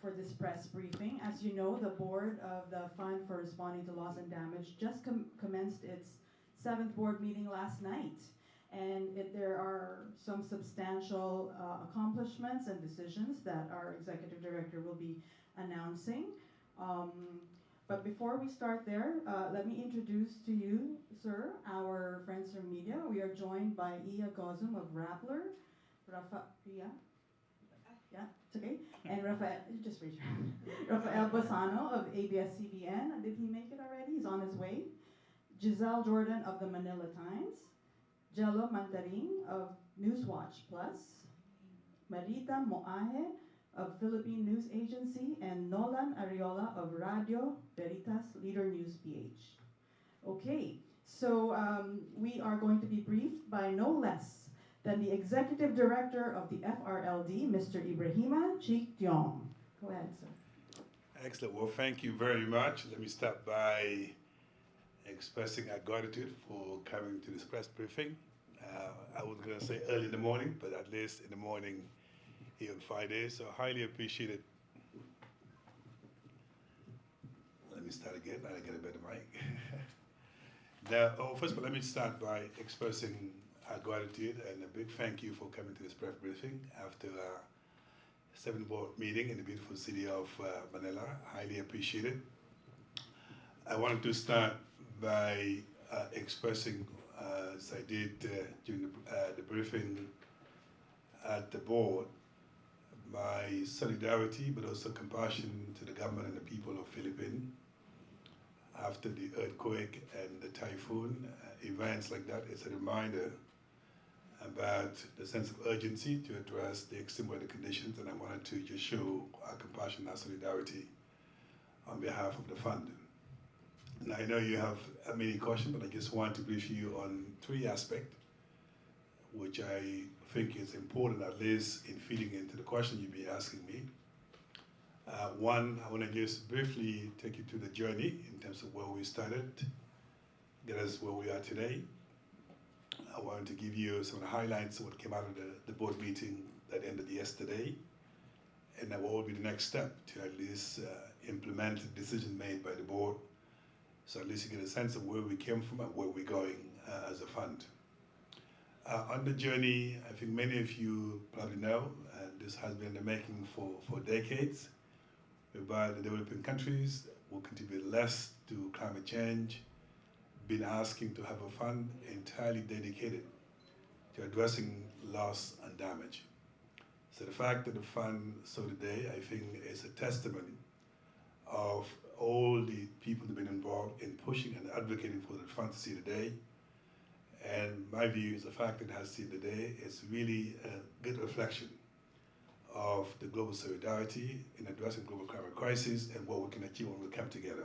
for this press briefing. As you know, the board of the Fund for Responding to Loss and Damage just commenced its 7th board meeting last night. And there are some substantial accomplishments and decisions that our executive director will be announcing. But before we start there, let me introduce to you, sir, our friends from media. We are joined by Iya Gozum of Rappler, yeah, it's okay. And Rafael, just raise your hand. Rafael Bosano of ABS-CBN. Did he make it already? He's on his way. Giselle Jordan of the Manila Times. Jello Mantaring of Newswatch Plus. Marita Moahe of Philippine News Agency, and Nolan Ariola of Radio Veritas Leader News PH. Okay, so we are going to be briefed by no less than the Executive Director of the FRLD, Mr. Ibrahima Cheikh Diong. Go ahead, sir. Excellent. Well, thank you very much. Let me start by expressing our gratitude for coming to this press briefing. I was going to say early in the morning, but at least in the morning here on Friday, so highly appreciate it. Let me start again, I get a better mic. Now, first of all, let me start by expressing our gratitude and a big thank you for coming to this press briefing after our 7th board meeting in the beautiful city of Manila. Highly appreciate it. I wanted to start by expressing, as I did during the briefing at the board, my solidarity but also compassion to the government and the people of Philippines after the earthquake and the typhoon. Events like that is a reminder about the sense of urgency to address the extreme weather conditions, and I wanted to just show our compassion and our solidarity on behalf of the fund. Now, I know you have many questions, but I just want to brief you on 3 aspects which I think is important, at least in feeding into the question you'll be asking me. One, I want to just briefly take you through the journey in terms of where we started, get us where we are today. I wanted to give you some of the highlights of what came out of the board meeting that ended yesterday, and what will be the next step to at least implement the decision made by the board, so at least you get a sense of where we came from and where we're going as a fund. On the journey, I think many of you probably know, and this has been in the making for decades, whereby the developing countries will contribute less to climate change, been asking to have a fund entirely dedicated to addressing loss and damage. So the fact that the fund saw today, I think, is a testimony of all the people that have been involved in pushing and advocating for the fund to see the day. And my view is the fact that it has seen the day is really a good reflection of the global solidarity in addressing global climate crisis and what we can achieve when we come together.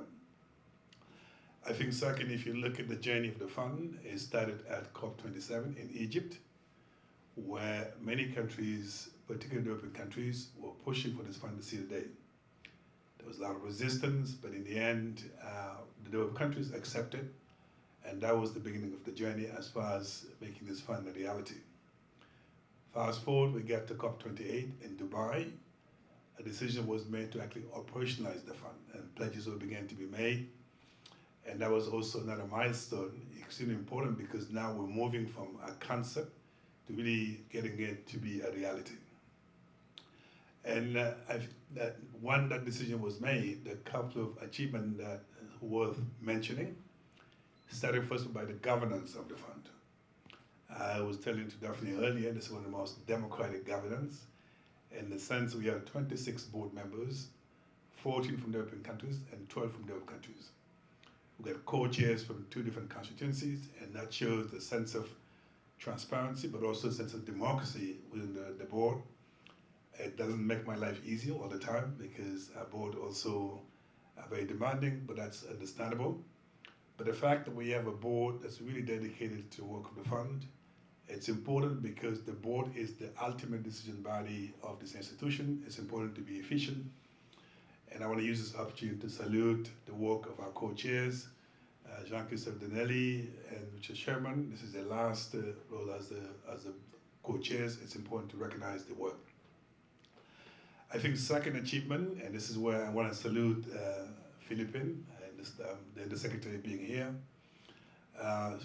I think second, if you look at the journey of the fund, it started at COP27 in Egypt, where many countries, particularly European countries, were pushing for this fund to see the day. There was a lot of resistance, but in the end, the developed countries accepted, and that was the beginning of the journey as far as making this fund a reality. Fast forward, we get to COP28 in Dubai. A decision was made to actually operationalize the fund, and pledges were began to be made. And that was also another milestone, extremely important, because now we're moving from a concept to really getting it to be a reality. And when that decision was made, a couple of achievements that worth mentioning, starting first by the governance of the fund. I was telling to Daphne earlier, this is one of the most democratic governance, in the sense we have 26 board members, 14 from developing countries and 12 from developed countries. We got co-chairs from 2 different constituencies, and that shows the sense of transparency, but also a sense of democracy within the board. It doesn't make my life easier all the time, because our board also are very demanding, but that's understandable. But the fact that we have a board that's really dedicated to the work of the fund, it's important because the board is the ultimate decision body of this institution. It's important to be efficient. And I want to use this opportunity to salute the work of our co-chairs, Jean-Christophe Denelli and Richard Sherman. This is their last role as the co-chairs. It's important to recognize the work. I think second achievement, and this is where I want to salute Philippine, and this, the secretary being here.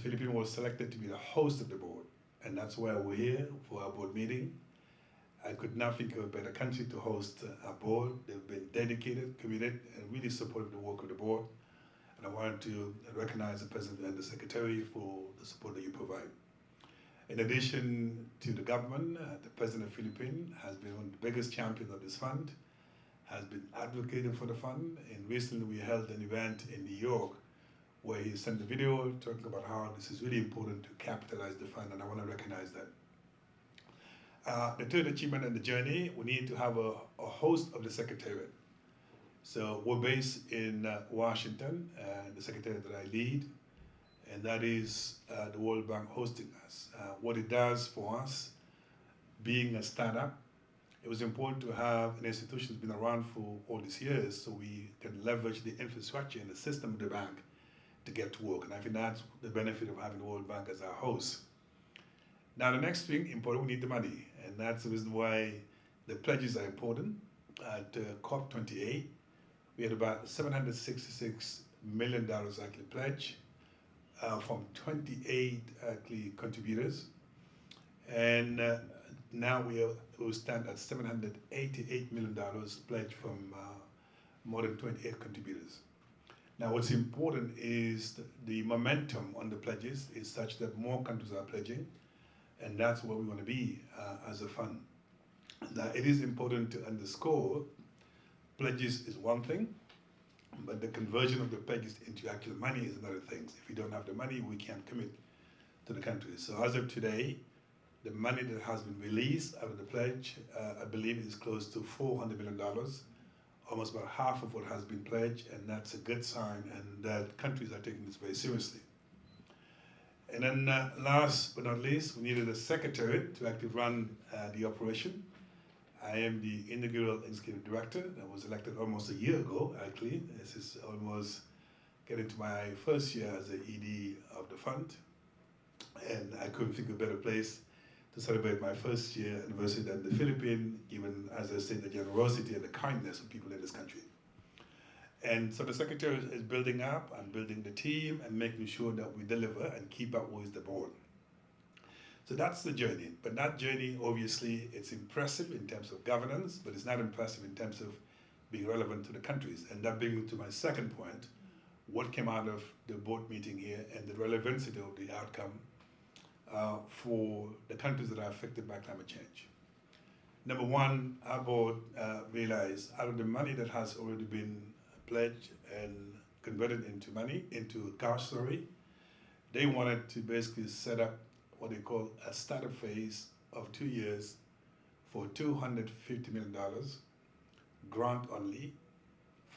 Philippine was selected to be the host of the board, and that's why we're here for our board meeting. I could not think of a better country to host our board. They've been dedicated, committed, and really supported the work of the board. And I wanted to recognize the president and the secretary for the support that you provide. In addition to the government, the president of Philippines has been one of the biggest champions of this fund, has been advocating for the fund, and recently we held an event in New York where he sent a video talking about how this is really important to capitalize the fund, and I want to recognize that. The third achievement in the journey, we need to have a host of the secretariat. So we're based in Washington, the secretariat that I lead, and that is the World Bank hosting us. What it does for us, being a startup, it was important to have an institution that's been around for all these years so we can leverage the infrastructure and the system of the bank to get to work. And I think that's the benefit of having the World Bank as our host. Now the next thing important, we need the money. And that's the reason why the pledges are important. At COP28, we had about $766 million actually pledged from 28 actually contributors. And now we stand at $788 million pledged from more than 28 contributors. Now what's important is the momentum on the pledges is such that more countries are pledging, and that's where we want to be as a fund. Now it is important to underscore pledges is one thing, but the conversion of the pledges into actual money is another thing. If we don't have the money, we can't commit to the countries. So as of today, the money that has been released out of the pledge, I believe is close to $400 million, almost about half of what has been pledged, and that's a good sign, and that countries are taking this very seriously. And then last but not least, we needed a secretary to actually run the operation. I am the inaugural executive director. I was elected almost a year ago, actually. This is almost getting to my first year as the ED of the fund. And I couldn't think of a better place to celebrate my first year anniversary than the Philippines, given, as I said, the generosity and the kindness of people in this country. And so the secretary is building up and building the team and making sure that we deliver and keep up with the board. So that's the journey. But that journey, obviously, it's impressive in terms of governance, but it's not impressive in terms of being relevant to the countries. And that brings me to my second point, what came out of the board meeting here and the relevancy of the outcome for the countries that are affected by climate change. Number one, our board realized out of the money that has already been pledged and converted into money, into cash, they wanted to basically set up what they call a startup phase of 2 years for $250 million, grant only,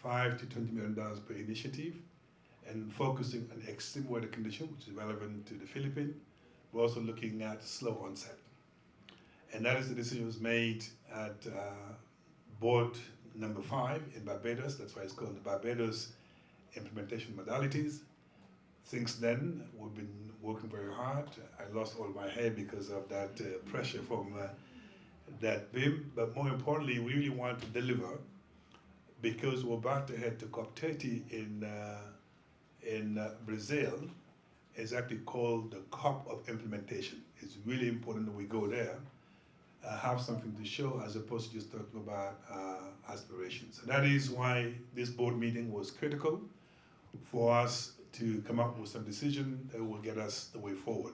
$5 to $20 million per initiative, and focusing on extreme weather conditions, which is relevant to the Philippines. We're also looking at slow onset. And that is the decision was made at board number 5 in Barbados. That's why it's called the Barbados Implementation Modalities. Since then, we've been working very hard. I lost all my hair because of that pressure from that BIM. But more importantly, we really want to deliver because we're about to head to COP30 in Brazil. It's actually called the COP of Implementation. It's really important that we go there, have something to show as opposed to just talking about aspirations. So that is why this board meeting was critical for us to come up with some decision that will get us the way forward.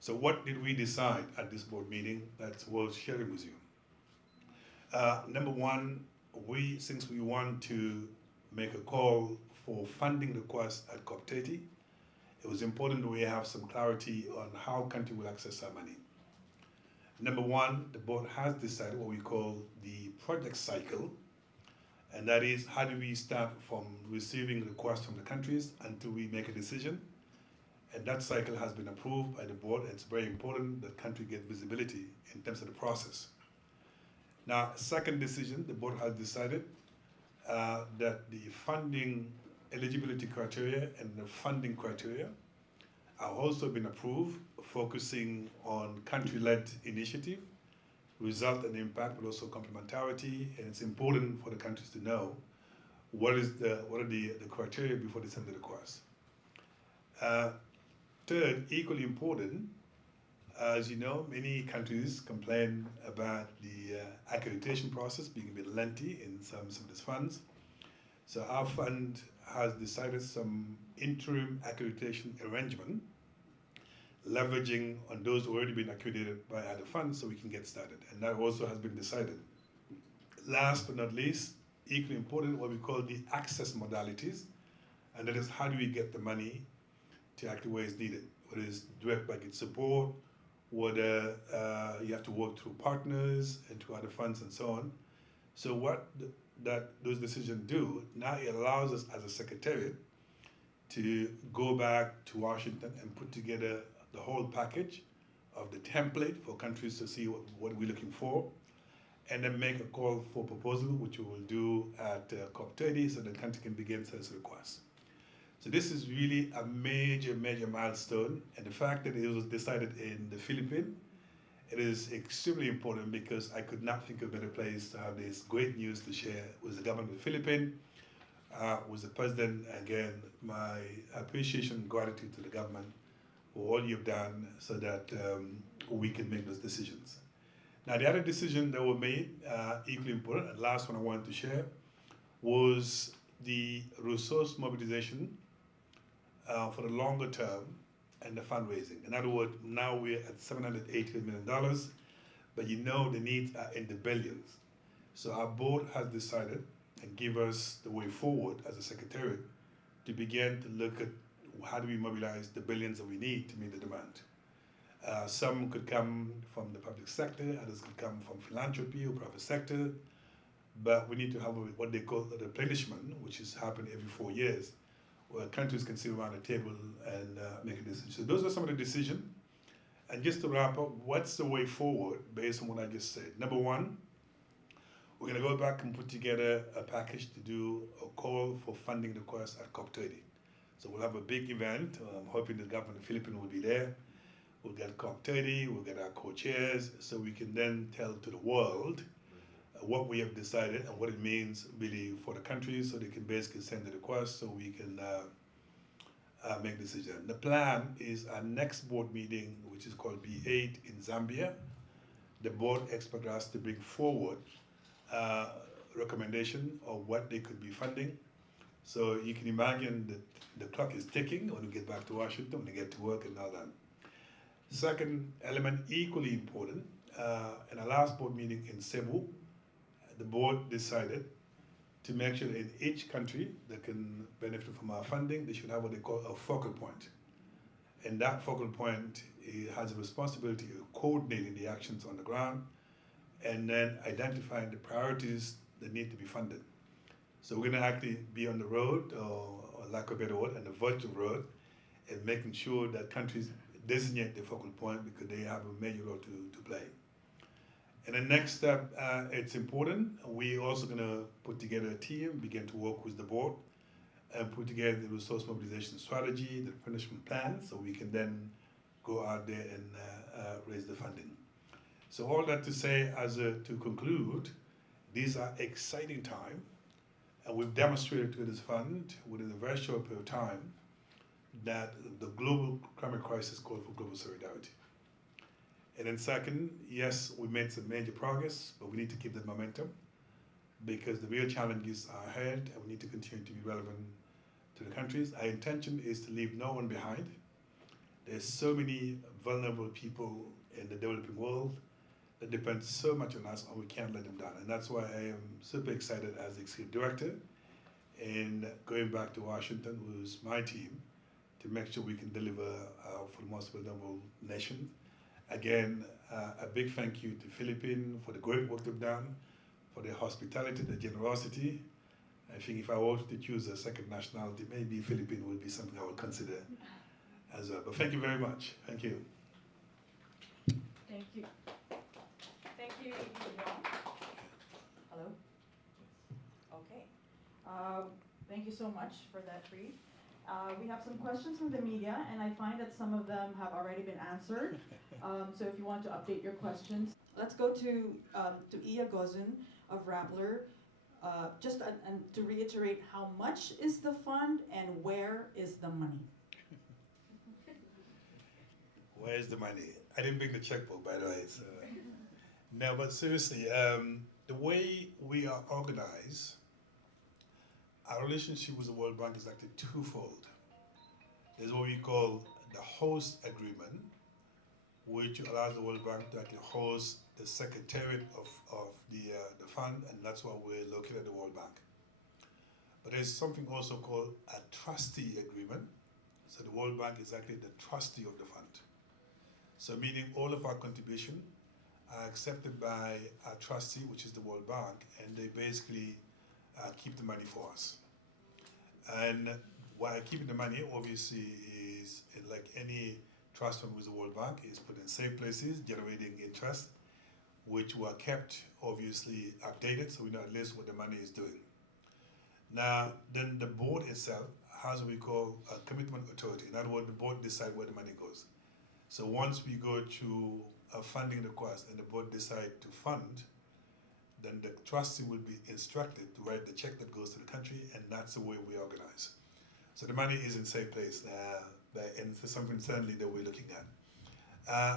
So what did we decide at this board meeting that's worth sharing with you? Number one, since we want to make a call for funding requests at COP30, it was important that we have some clarity on how country will access our money. Number one, the board has decided what we call the project cycle, and that is how do we start from receiving requests from the countries until we make a decision. And that cycle has been approved by the board. It's very important that country get visibility in terms of the process. Now, second decision, the board has decided that the funding eligibility criteria and the funding criteria are also been approved, focusing on country-led initiative, result and impact, but also complementarity, and it's important for the countries to know what are the criteria before they send the request. Third, equally important, as you know, many countries complain about the accreditation process being a bit lengthy in some of these funds. So our fund has decided some interim accreditation arrangement, leveraging on those already been accredited by other funds so we can get started. And that also has been decided. Last but not least, equally important, what we call the access modalities, and that is how do we get the money to actually where it's needed, whether it's direct budget support, whether you have to work through partners and to other funds and so on. So what those decisions do, now it allows us as a secretariat to go back to Washington and put together the whole package of the template for countries to see what we're looking for, and then make a call for proposal, which we will do at COP30 so the country can begin such requests. So this is really a major, major milestone, and the fact that it was decided in the Philippines, it is extremely important because I could not think of a better place to have this great news to share with the government of the Philippines, with the president. Again, my appreciation and gratitude to the government for all you've done so that we can make those decisions. Now, the other decision that were made, equally important, and last one I wanted to share, was the resource mobilization for the longer term and the fundraising. In other words, now we're at $780 million, but you know the needs are in the billions. So our board has decided and give us the way forward as a secretariat to begin to look at how do we mobilize the billions that we need to meet the demand. Some could come from the public sector, others could come from philanthropy or private sector, but we need to have what they call the replenishment, which is happening every 4 years, where countries can sit around the table and make a decision. So those are some of the decisions. And just to wrap up, what's the way forward based on what I just said? Number one, we're going to go back and put together a package to do a call for funding requests at COP30. So we'll have a big event. I'm hoping the government of the Philippines will be there. We'll get COP30, we'll get our co-chairs, so we can then tell to the world what we have decided and what it means really for the country, so they can basically send the request so we can make decisions. The plan is our next board meeting, which is called B8 in Zambia. The board expects us to bring forward recommendation of what they could be funding. So you can imagine that the clock is ticking when we get back to Washington, when we get to work and all that. Second element, equally important, in our last board meeting in Cebu, the board decided to make sure that in each country that can benefit from our funding, they should have what they call a focal point. And that focal point has a responsibility of coordinating the actions on the ground and then identifying the priorities that need to be funded. So we're going to actually be on the road, or lack of a better word, on the virtual road, and making sure that countries designate the focal point because they have a major role to play. And the next step, it's important, we're also going to put together a team, begin to work with the board, and put together the resource mobilization strategy, the replenishment plan, so we can then go out there and raise the funding. So all that to say, to conclude, these are exciting times, and we've demonstrated to this fund within a very short period of time that the global climate crisis calls for global solidarity. And then second, yes, we made some major progress, but we need to keep that momentum because the real challenges are ahead and we need to continue to be relevant to the countries. Our intention is to leave no one behind. There's so many vulnerable people in the developing world that depend so much on us and we can't let them down. And that's why I am super excited as Executive Director in going back to Washington with my team to make sure we can deliver for the most vulnerable nations. Again, a big thank you to Philippines for the great work they've done, for their hospitality, their generosity. I think if I were to choose a second nationality, maybe Philippines will be something I would consider as well. But thank you very much. Thank you. Thank you. Thank you, Diong. Hello? Okay. Thank you so much for that brief. We have some questions from the media, and I find that some of them have already been answered. So if you want to update your questions, let's go to Iya Gozun of Rappler. Just and to reiterate, how much is the fund and where is the money? Where's the money? I didn't bring the checkbook, by the way. So. No, but seriously, the way we are organized, our relationship with the World Bank is actually twofold. There's what we call the host agreement, which allows the World Bank to actually host the secretariat of the fund, and that's why we're located at the World Bank. But there's something also called a trustee agreement. So the World Bank is actually the trustee of the fund. So meaning all of our contribution are accepted by our trustee, which is the World Bank, and they basically keep the money for us. And while keeping the money, obviously, is like any trust fund with the World Bank, is put in safe places, generating interest, which were kept obviously updated, so we know at least what the money is doing. Now, then the board itself has what we call a commitment authority. In other words, the board decides where the money goes. So once we go to a funding request and the board decide to fund, then the trustee will be instructed to write the check that goes to the country, and that's the way we organize. So the money is in safe place, and it's something certainly that we're looking at.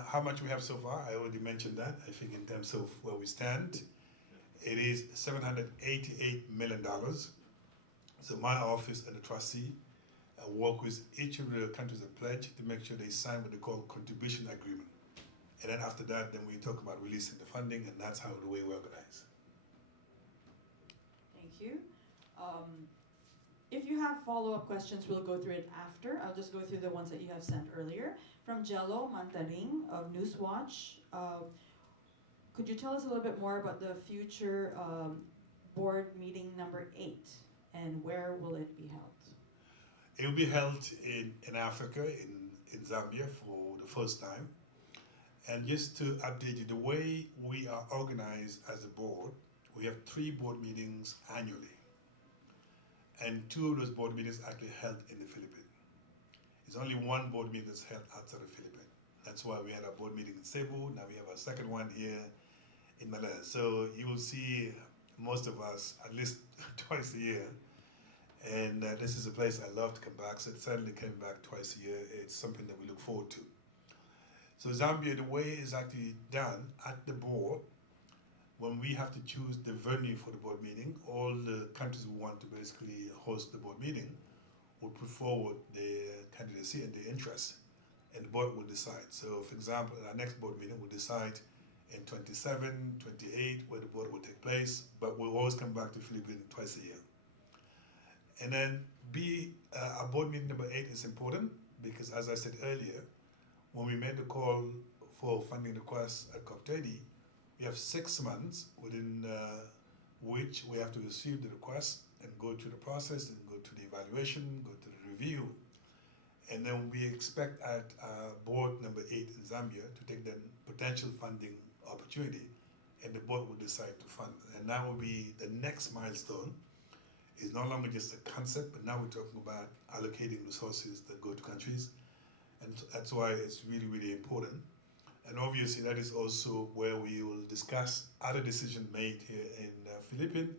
How much we have so far, I already mentioned that. I think in terms of where we stand, it is $788 million. So my office and the trustee work with each of the countries that pledge to make sure they sign what they call contribution agreement. And then after that, then we talk about releasing the funding, and that's how the way we organize. Thank you. If you have follow-up questions, we'll go through it after. I'll just go through the ones that you have sent earlier. From Jello Mantaring of Newswatch, could you tell us a little bit more about the future board meeting number 8, and where will it be held? It will be held in Africa, in Zambia for the first time. And just to update you, the way we are organized as a board, we have 3 board meetings annually. And 2 of those board meetings are actually held in the Philippines. It's only 1 board meeting that's held outside the Philippines. That's why we had our board meeting in Cebu. Now we have our second one here in Manila. So you will see most of us at least twice a year. And this is a place I love to come back. So certainly coming back twice a year, it's something that we look forward to. So Zambia, the way it's actually done at the board, when we have to choose the venue for the board meeting, all the countries who want to basically host the board meeting will put forward their candidacy and their interest, and the board will decide. So, for example, our next board meeting will decide in 27, 28, where the board will take place, but we'll always come back to Philippines twice a year. And then our board meeting number 8 is important because, as I said earlier, when we made the call for funding requests at COP30, we have 6 months within which we have to receive the request and go through the process and go through the evaluation, go through the review. And then we expect at board number 8 in Zambia to take the potential funding opportunity, and the board will decide to fund. And that will be the next milestone. It's no longer just a concept, but now we're talking about allocating resources that go to countries. And that's why it's really, really important. And obviously that is also where we will discuss other decisions made here in Philippines,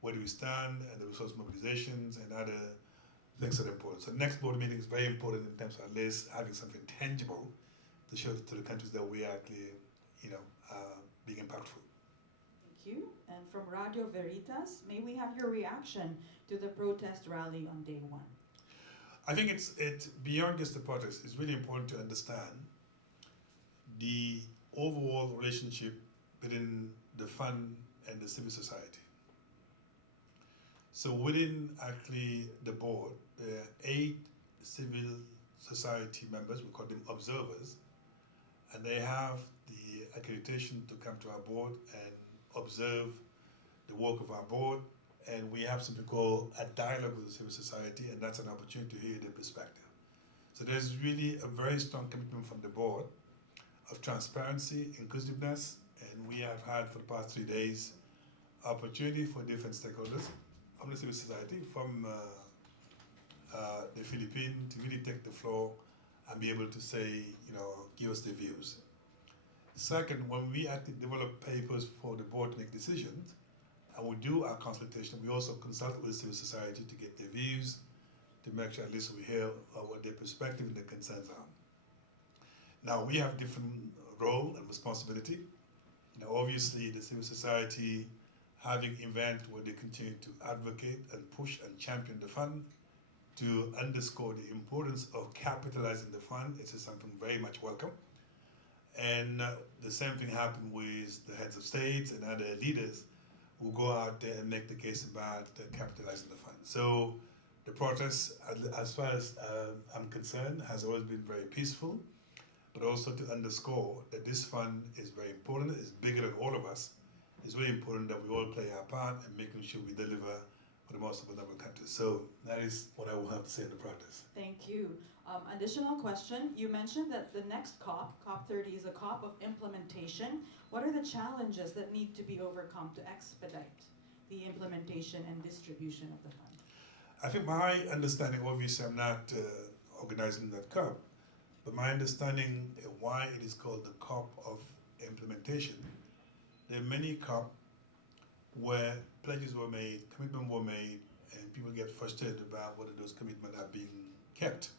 where do we stand, and the resource mobilizations and other things that are important. So the next board meeting is very important in terms of at least having something tangible to show to the countries that we are actually, being impactful. Thank you. And from Radio Veritas, may we have your reaction to the protest rally on day 1? I think it's beyond just the protest. It's really important to understand the overall relationship between the fund and the civil society. So within actually the board, there are 8 civil society members, we call them observers, and they have the accreditation to come to our board and observe the work of our board. And we have something called a dialogue with the civil society, and that's an opportunity to hear their perspective. So there's really a very strong commitment from the board of transparency, inclusiveness, and we have had for the past 3 days opportunity for different stakeholders from the civil society, from the Philippines, to really take the floor and be able to say, give us their views. Second, when we actually develop papers for the board to make decisions, and we do our consultation, we also consult with civil society to get their views, to make sure at least we hear what their perspective and their concerns are. Now, we have different role and responsibility. Obviously, the civil society having events where they continue to advocate and push and champion the fund to underscore the importance of capitalizing the fund. This is something very much welcome. And the same thing happened with the heads of states and other leaders who go out there and make the case about capitalizing the fund. So the protest, as far as I'm concerned, has always been very peaceful, but also to underscore that this fund is very important, it's bigger than all of us. It's very important that we all play our part in making sure we deliver for the most vulnerable countries. So that is what I will have to say in the protest. Thank you. Additional question, you mentioned that the next COP, COP30, is a COP of implementation. What are the challenges that need to be overcome to expedite the implementation and distribution of the fund? I think my understanding, obviously I'm not organizing that COP, but my understanding why it is called the COP of implementation, there are many COP where pledges were made, commitments were made, and people get frustrated about whether those commitments are being kept.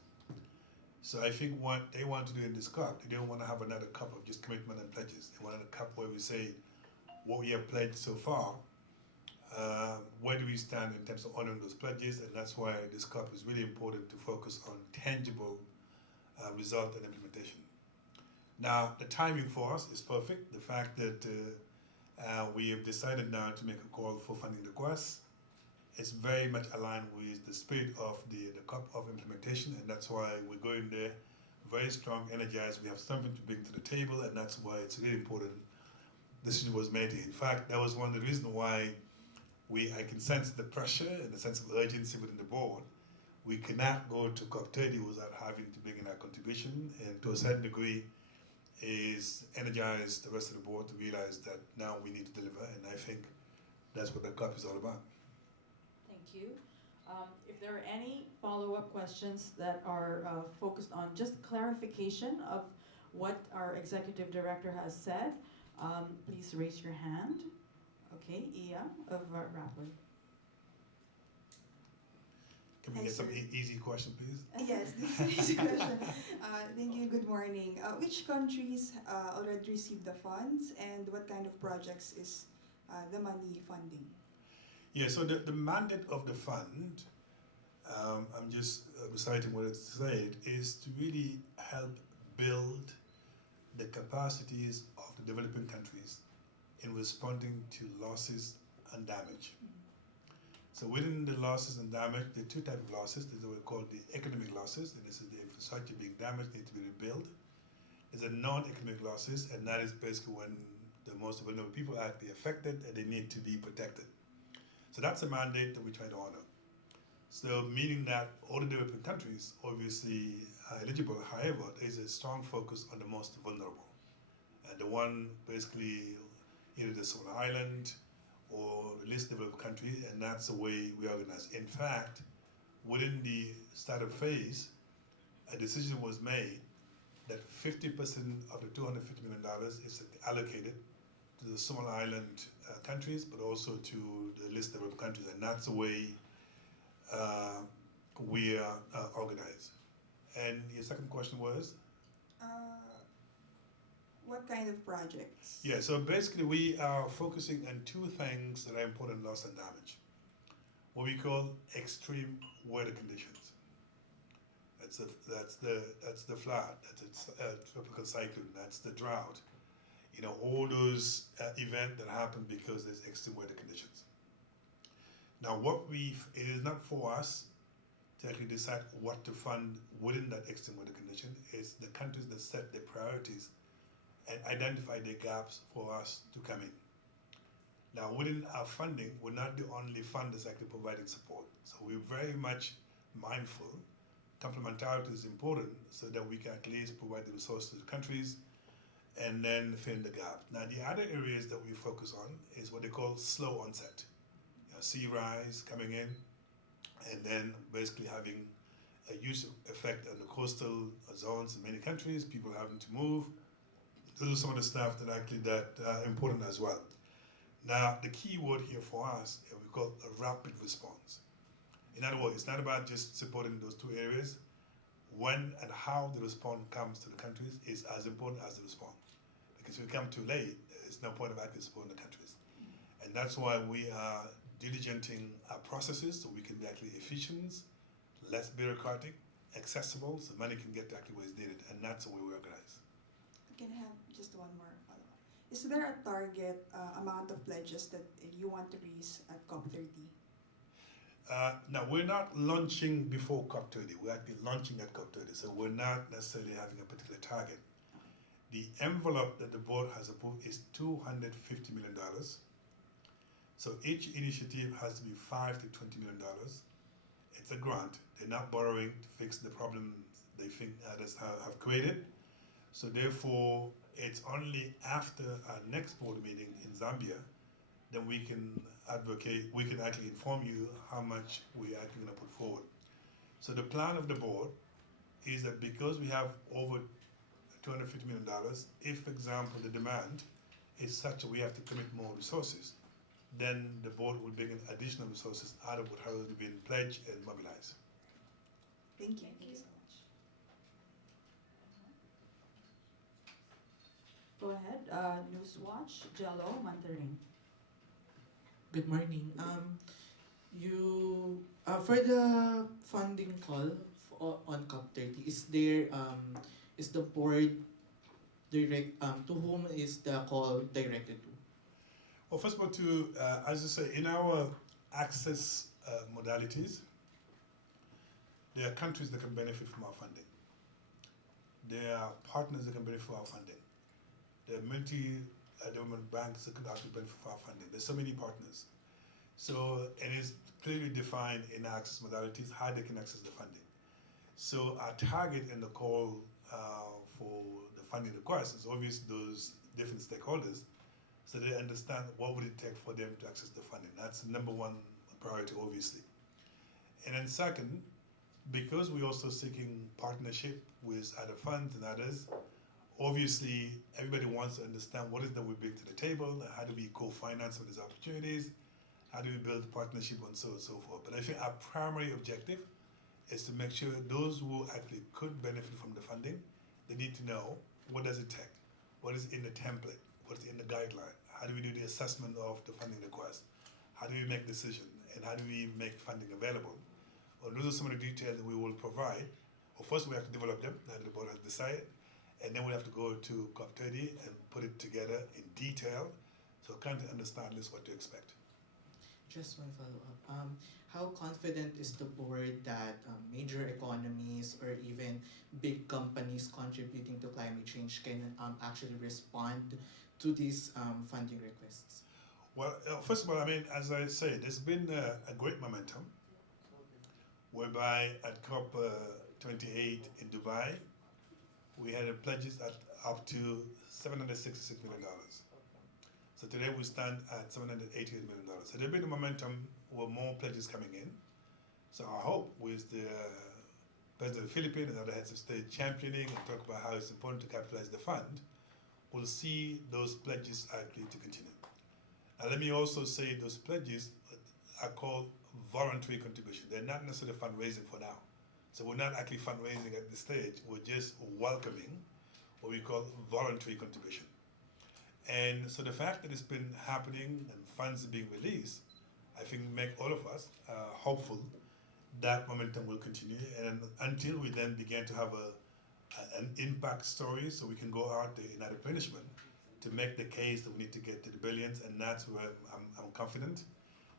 So I think what they want to do in this COP, they don't want to have another COP of just commitment and pledges. They want a COP where we say what we have pledged so far, where do we stand in terms of honoring those pledges, and that's why this COP is really important to focus on tangible result and implementation. Now, the timing for us is perfect. The fact that we have decided now to make a call for funding requests is very much aligned with the spirit of the COP of implementation, and that's why we're going there very strong, energized. We have something to bring to the table, and that's why it's really important this decision was made. In fact, that was one of the reasons why I can sense the pressure and the sense of urgency within the board. We cannot go to COP30 without having to bring in our contribution, and to a certain degree is energize the rest of the board to realize that now we need to deliver, and I think that's what the COP is all about. Thank you. If there are any follow-up questions that are focused on just clarification of what our executive director has said, please raise your hand. Okay, Iya of Rappler. Can we get some easy question, please? Yes, this is an easy question. Thank you, good morning. Which countries already received the funds, and what kind of projects is the money funding? Yeah, so the mandate of the fund, I'm just reciting what it said, is to really help build the capacities of the developing countries in responding to losses and damage. So within the losses and damage, there are two types of losses. There's what we call the economic losses, and this is the infrastructure being damaged, need to be rebuilt. There's a non-economic losses, and that is basically when the most vulnerable people are actually affected and they need to be protected. So that's a mandate that we try to honor. So meaning that all the developing countries obviously are eligible, however, there's a strong focus on the most vulnerable. And the one basically either the small island or the least developed country, and that's the way we organize. In fact, within the startup phase, a decision was made that 50% of the $250 million is allocated to the small island countries, but also to the least developed countries, and that's the way we are organized. And your second question was? What kind of projects? Yeah, so basically we are focusing on two things that are important in loss and damage. What we call extreme weather conditions. That's the flood, that's a tropical cyclone, that's the drought. All those events that happen because there's extreme weather conditions. Now it is not for us to actually decide what to fund within that extreme weather condition. It's the countries that set their priorities and identify the gaps for us to come in. Now, within our funding, we're not the only fund that's actually providing support. So we're very much mindful. Complementarity is important so that we can at least provide the resources to the countries and then fill in the gap. Now, the other areas that we focus on is what they call slow onset. Sea rise coming in, and then basically having a huge effect on the coastal zones in many countries, people having to move. those are some of the stuff that actually that are important as well. Now, the key word here for us, we call a rapid response. In other words, it's not about just supporting those two areas. When and how the response comes to the countries is as important as the response. Because if we come too late, there's no point of actually supporting the countries. And that's why we are diligenting our processes so we can be actually efficient, less bureaucratic, accessible, so money can get to actually where it's needed. And that's the way we organize. Can I have just one more follow-up? Is there a target amount of pledges that you want to raise at COP30? Now, we're not launching before COP30. We're actually launching at COP30, so we're not necessarily having a particular target. The envelope that the board has approved is $250 million. So each initiative has to be $5 to $20 million. It's a grant. They're not borrowing to fix the problems they think others have created. So therefore, it's only after our next board meeting in Zambia then we can advocate, we can actually inform you how much we're actually going to put forward. So the plan of the board is that because we have over $250 million, if, for example, the demand is such that we have to commit more resources, then the board will bring in additional resources out of what has already been pledged and mobilized. Thank you. Thank you so much. Go ahead, Newswatch, Jello Mantaring. Good morning. You for the funding call on COP30, is the board direct to whom is the call directed to? Well, first of all, as I say, in our access modalities, there are countries that can benefit from our funding. There are partners that can benefit from our funding. There are multi-development banks that could actually benefit from our funding. There's so many partners. So it is clearly defined in our access modalities how they can access the funding. So our target in the call for the funding request is obviously those different stakeholders, so they understand what would it take for them to access the funding. That's the number one priority, obviously. And then second, because we're also seeking partnership with other funds and others, obviously everybody wants to understand what is that we bring to the table, how do we co-finance for these opportunities, how do we build partnership and so on and so forth. But I think our primary objective is to make sure those who actually could benefit from the funding, they need to know what does it take, what is in the template, what is in the guideline, how do we do the assessment of the funding request, how do we make decisions, and how do we make funding available. Well, those are some of the details that we will provide. Well, first we have to develop them, that the board has decided, and then we have to go to COP30 and put it together in detail so kind of understand at least what to expect. Just one follow-up. How confident is the board that major economies or even big companies contributing to climate change can actually respond to these funding requests? Well, first of all, I mean, as I say, there's been a great momentum whereby at COP28 in Dubai, we had pledges at up to $766 million. So today we stand at $788 million. So there's been a momentum with more pledges coming in. So I hope with the President of the Philippines and other heads of state championing and talk about how it's important to capitalize the fund, we'll see those pledges actually to continue. And let me also say those pledges are called voluntary contribution. They're not necessarily fundraising for now. So we're not actually fundraising at this stage. We're just welcoming what we call voluntary contribution. And so the fact that it's been happening and funds are being released, I think make all of us hopeful that momentum will continue, and until we then begin to have an impact story so we can go out there in our replenishment to make the case that we need to get to the billions, and that's where I'm confident.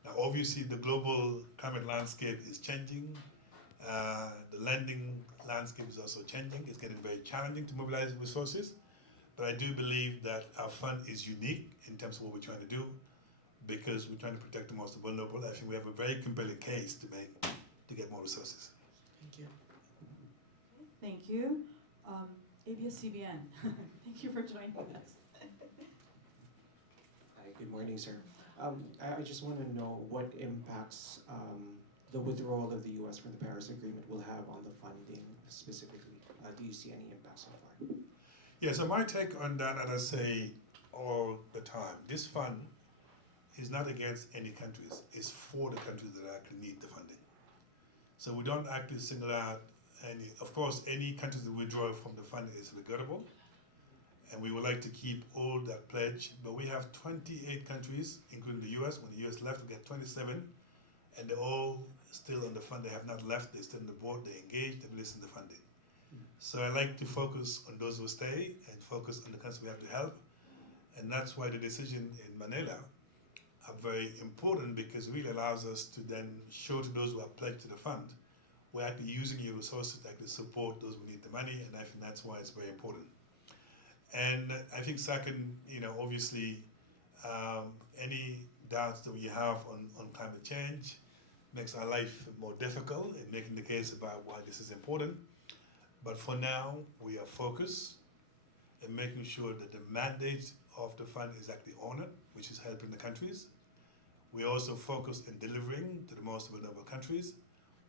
Now obviously the global climate landscape is changing, the lending landscape is also changing, it's getting very challenging to mobilize resources. But I do believe that our fund is unique in terms of what we're trying to do because we're trying to protect the most vulnerable. I think we have a very compelling case to make to get more resources. Thank you. Thank you. ABS-CBN, thank you for joining us. Hi, good morning, sir. I just want to know what impacts the withdrawal of the U.S. from the Paris Agreement will have on the funding specifically. Do you see any impact so far? Yeah, so my take on that, as I say all the time, this fund is not against any countries, it's for the countries that actually need the funding. So we don't actually single out any, of course, any countries that withdraw from the fund is regrettable, and we would like to keep all that pledge, but we have 28 countries, including the US. When the US left, we get 27, and they're all still on the fund. They have not left, they're still on the board, they're engaged, they listen to funding. So I like to focus on those who stay and focus on the countries we have to help. And that's why the decision in Manila are very important, because it really allows us to then show to those who are pledged to the fund, we're actually using your resources to actually support those who need the money, and I think that's why it's very important. And I think second, obviously, any doubts that we have on climate change makes our life more difficult in making the case about why this is important. But for now, we are focused in making sure that the mandate of the fund is actually honored, which is helping the countries. We also focus in delivering to the most vulnerable countries.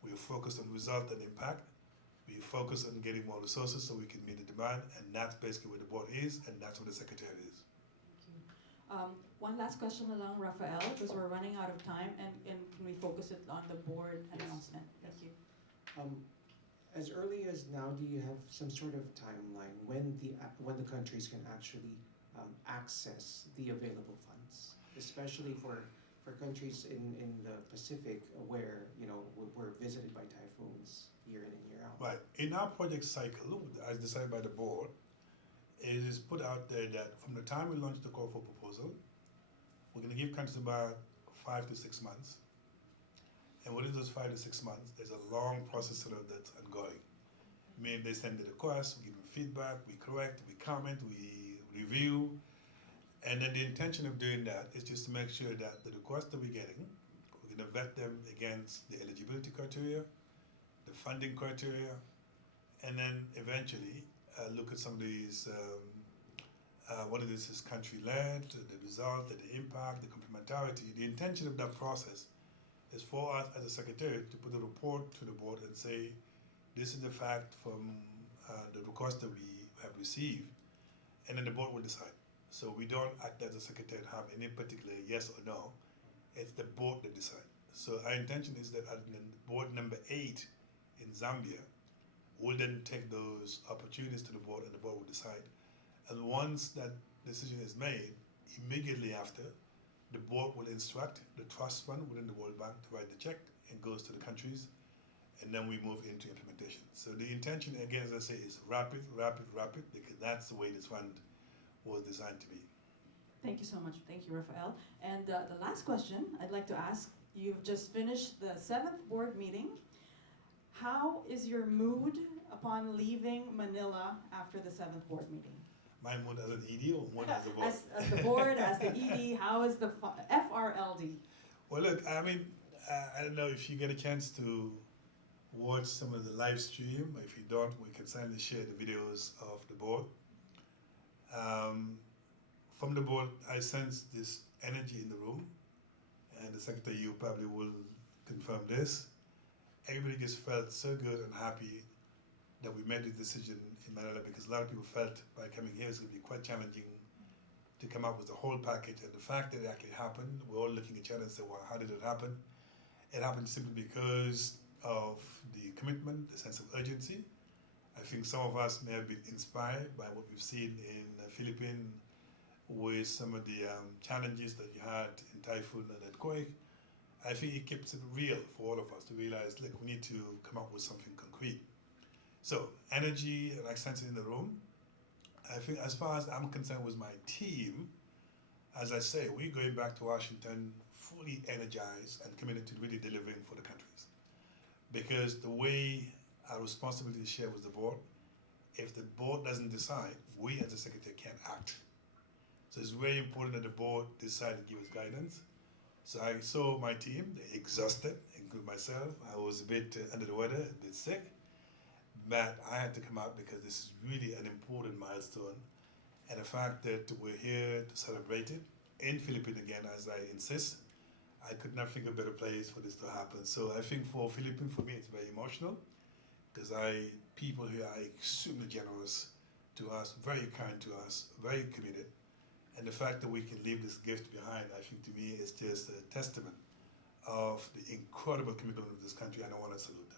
We are focused on result and impact. We focus on getting more resources so we can meet the demand, and that's basically where the board is, and that's where the secretariat is. Thank you. One last question along Rafael, because we're running out of time, and can we focus it on the board announcement? Thank you. As early as now, do you have some sort of timeline when the countries can actually access the available funds, especially for countries in the Pacific where we're visited by typhoons year in and year out? Right. In our project cycle, as decided by the board, it is put out there that from the time we launch the call for proposal, we're going to give countries about 5 to 6 months. And within those 5 to 6 months, there's a long process that's ongoing. Meaning they send the request, we give them feedback, we correct, we comment, we review. And then the intention of doing that is just to make sure that the requests that we're getting, we're going to vet them against the eligibility criteria, the funding criteria, and then eventually look at some of these, whether this is country-led, the result, the impact, the complementarity. The intention of that process is for us as a secretariat to put a report to the board and say, this is the fact from the request that we have received, and then the board will decide. So we don't act as a secretariat have any particular yes or no, it's the board that decides. So our intention is that at board number 8 in Zambia, we'll then take those opportunities to the board, and the board will decide. And once that decision is made, immediately after, the board will instruct the trust fund within the World Bank to write the check, and goes to the countries, and then we move into implementation. So the intention, again, as I say, is rapid, because that's the way this fund was designed to be. Thank you so much. Thank you, Rafael. And the last question I'd like to ask, you've just finished the 7th board meeting. How is your mood upon leaving Manila after the 7th board meeting? My mood as an ED or mood as a board? As the board, as the ED, how is the FRLD? Well, look, I mean, I don't know if you get a chance to watch some of the live stream. If you don't, we can certainly share the videos of the board. From the board, I sense this energy in the room, and the secretary, you probably will confirm this. Everybody just felt so good and happy that we made this decision in Manila, because a lot of people felt by coming here it's going to be quite challenging to come up with the whole package. And the fact that it actually happened, we're all looking at each other and say, well, how did it happen? It happened simply because of the commitment, the sense of urgency. I think some of us may have been inspired by what we've seen in the Philippines with some of the challenges that you had in typhoon and earthquake. I think it keeps it real for all of us to realize, look, we need to come up with something concrete. So energy, and I sense it in the room. I think as far as I'm concerned with my team, as I say, we're going back to Washington fully energized and committed to really delivering for the countries. Because the way our responsibility is shared with the board, if the board doesn't decide, we as a secretary can't act. So it's very important that the board decide to give us guidance. So I saw my team, they're exhausted, including myself. I was a bit under the weather, a bit sick. But I had to come out because this is really an important milestone. And the fact that we're here to celebrate it in Philippines again, as I insist, I could not think of a better place for this to happen. So I think for Philippines, for me, it's very emotional, because people here are extremely generous to us, very kind to us, very committed. And the fact that we can leave this gift behind, I think to me is just a testament of the incredible commitment of this country, and I want to salute that.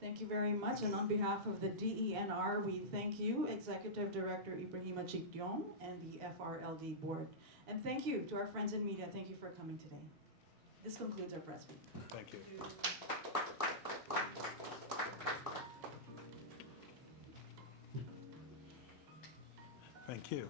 Thank you very much, and on behalf of the DENR, we thank you, Executive Director Ibrahima Cheikh Diong, and the FRLD Board. And thank you to our friends in media. Thank you for coming today. This concludes our press meeting. Thank you. Thank you.